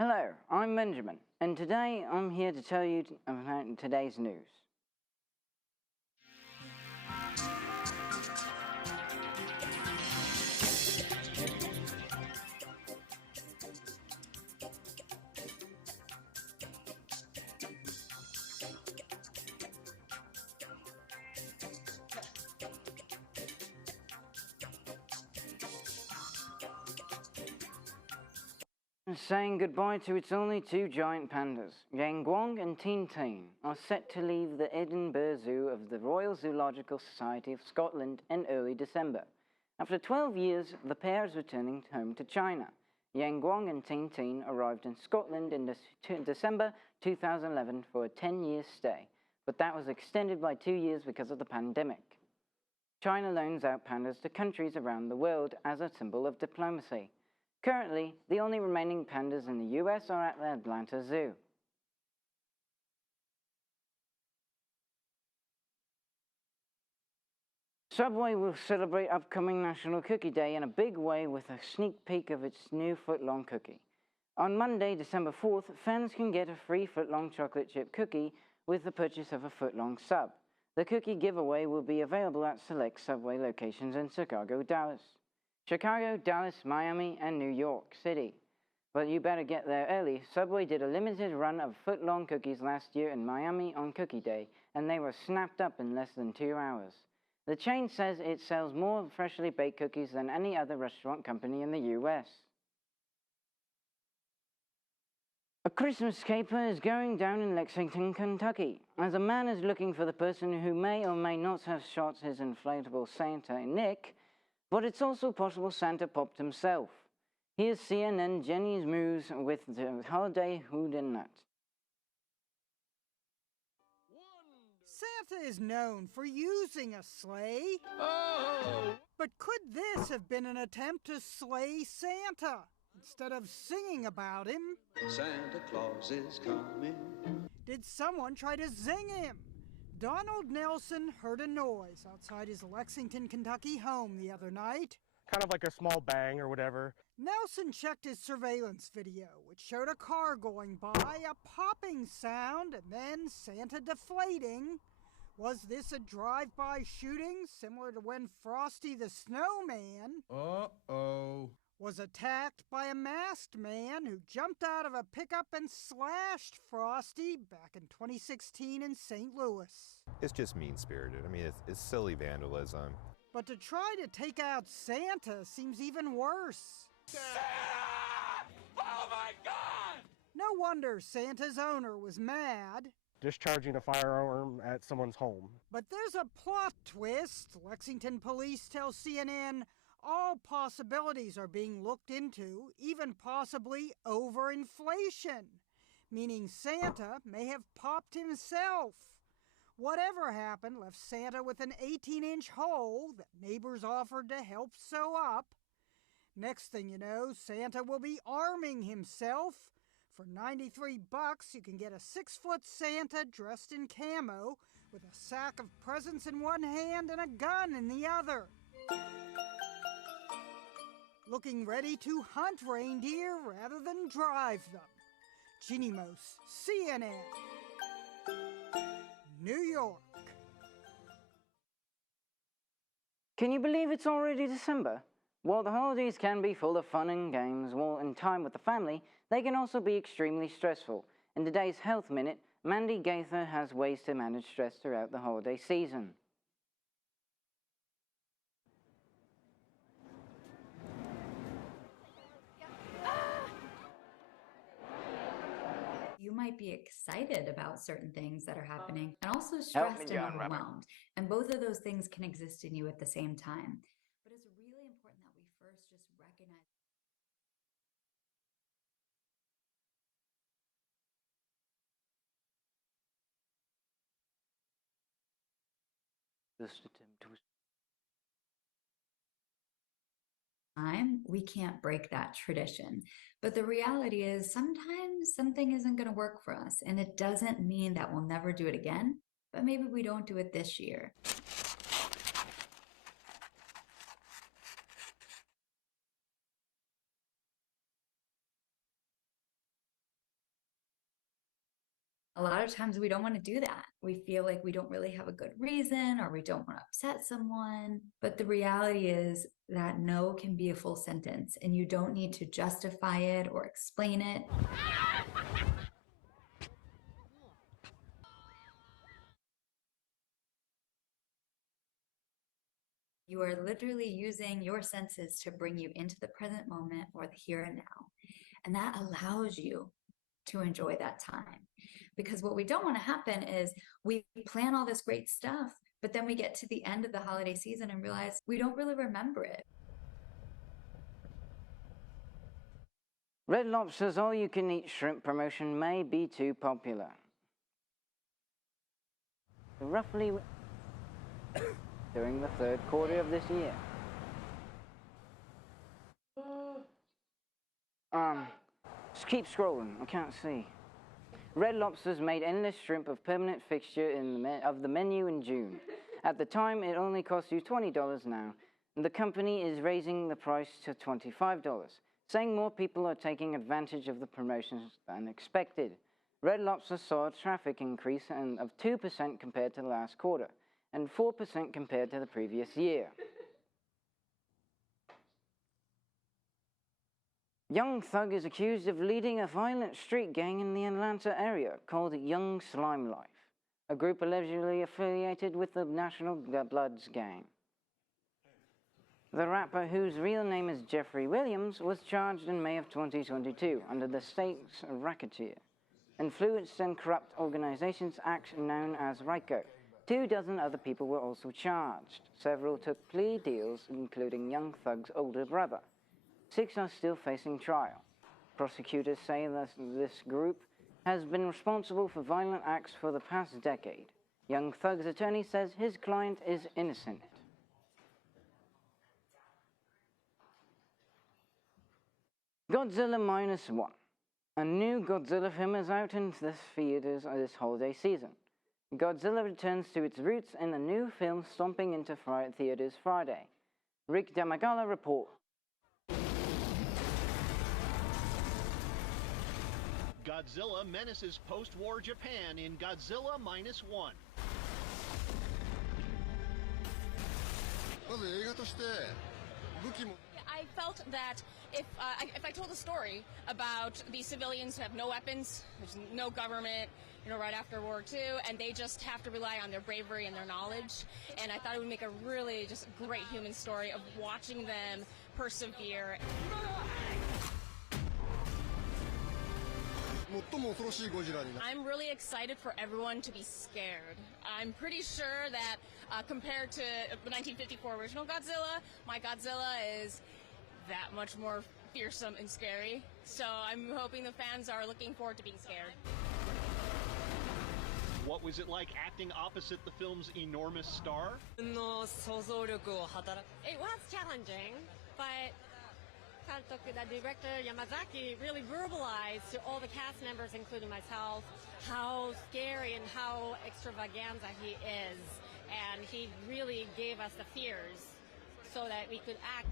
Hello, I'm Benjamin, and today I'm here to tell you about today's news. Saying goodbye to its only two giant pandas, Yangwang and Tintin, are set to leave the Edinburgh Zoo of the Royal Zoological Society of Scotland in early December. After 12 years, the pair is returning home to China. Yangwang and Tintin arrived in Scotland in December 2011 for a 10-year stay, but that was extended by 2 years because of the pandemic. China loans out pandas to countries around the world as a symbol of diplomacy. Currently, the only remaining pandas in the US are at the Atlanta Zoo. Subway will celebrate upcoming National Cookie Day in a big way with a sneak peek of its new foot-long cookie. On Monday, December 4th, fans can get a free foot-long chocolate chip cookie with the purchase of a foot-long sub. The cookie giveaway will be available at select Subway locations in Chicago, Dallas, Miami, and New York City. But you better get there early. Subway did a limited run of foot-long cookies last year in Miami on Cookie Day, and they were snapped up in less than 2 hours. The chain says it sells more freshly baked cookies than any other restaurant company in the US. A Christmas caper is going down in Lexington, Kentucky, as a man is looking for the person who may or may not have shot his inflatable Santa Nick, but it's also possible Santa popped himself. Here's CNN Jenny's News with the holiday whodunit. Santa is known for using a sleigh. Oh! But could this have been an attempt to slay Santa instead of singing about him? Santa Claus is coming. Did someone try to zing him? Donald Nelson heard a noise outside his Lexington, Kentucky home the other night. Kind of like a small bang or whatever. Nelson checked his surveillance video, which showed a car going by, a popping sound, and then Santa deflating. Was this a drive-by shooting, similar to when Frosty the Snowman was attacked by a masked man who jumped out of a pickup and slashed Frosty back in 2016 in St. Louis? It's just mean-spirited. I mean, it's silly vandalism. But to try to take out Santa seems even worse. Santa! Oh my God! No wonder Santa's owner was mad. Discharging a firearm at someone's home. But there's a plot twist. Lexington police tell CNN all possibilities are being looked into, even possibly overinflation, meaning Santa may have popped himself. Whatever happened left Santa with an 18-inch hole that neighbors offered to help sew up. Next thing you know, Santa will be arming himself. For $93, you can get a 6-foot Santa dressed in camo with a sack of presents in one hand and a gun in the other. Looking ready to hunt reindeer rather than drive them. Jeannie Mose, CNN, New York. Can you believe it's already December? While the holidays can be full of fun and games and time with the family, they can also be extremely stressful. In today's Health Minute, Mandy Gaither has ways to manage stress throughout the holiday season. You might be excited about certain things that are happening and also stressed and overwhelmed. And both of those things can exist in you at the same time. But it's really important that we first just recognize. We can't break that tradition. But the reality is sometimes something isn't going to work for us. And it doesn't mean that we'll never do it again, but maybe we don't do it this year. A lot of times we don't want to do that. We feel like we don't really have a good reason or we don't want to upset someone. But the reality is that no can be a full sentence and you don't need to justify it or explain it. You are literally using your senses to bring you into the present moment or the here and now. And that allows you to enjoy that time. Because what we don't want to happen is we plan all this great stuff, but then we get to the end of the holiday season and realize we don't really remember it. Red Lobster's all-you-can-eat shrimp promotion may be too popular. Roughly during the third quarter of this year. Just keep scrolling, I can't see. Red Lobster's made endless shrimp a permanent fixture of the menu in June. At the time, it only cost you $20 now. And the company is raising the price to $25, saying more people are taking advantage of the promotions than expected. Red Lobster saw a traffic increase of 2% compared to the last quarter, and 4% compared to the previous year. Young Thug is accused of leading a violent street gang in the Atlanta area called Young Slime Life, a group allegedly affiliated with the National Bloods gang. The rapper, whose real name is Jeffrey Williams, was charged in May of 2022 under the state's Racketeer, Influenced and Corrupt Organizations Act known as RICO. 24 other people were also charged. Several took plea deals, including Young Thug's older brother. 6 are still facing trial. Prosecutors say that this group has been responsible for violent acts for the past decade. Young Thug's attorney says his client is innocent. Godzilla -1. A new Godzilla film is out in the theaters this holiday season. Godzilla returns to its roots in the new film stomping into theaters Friday. Rick Damagala reports. Godzilla menaces post-war Japan in Godzilla -1. I felt that if I told a story about these civilians who have no weapons, there's no government, right after World War II, and they just have to rely on their bravery and their knowledge, and I thought it would make a really just great human story of watching them persevere. I'm really excited for everyone to be scared. I'm pretty sure that compared to the 1954 original Godzilla, my Godzilla is that much more fearsome and scary. So I'm hoping the fans are looking forward to being scared. What was it like acting opposite the film's enormous star? It was challenging, but the director Yamazaki really verbalized to all the cast members, including myself, how scary and how extravaganza he is. And he really gave us the fears so that we could act.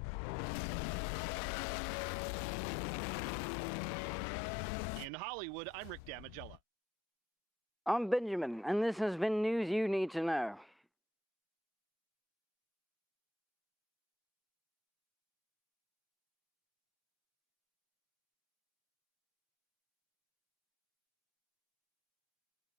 In Hollywood, I'm Rick Damagella. I'm Benjamin, and this has been news you need to know.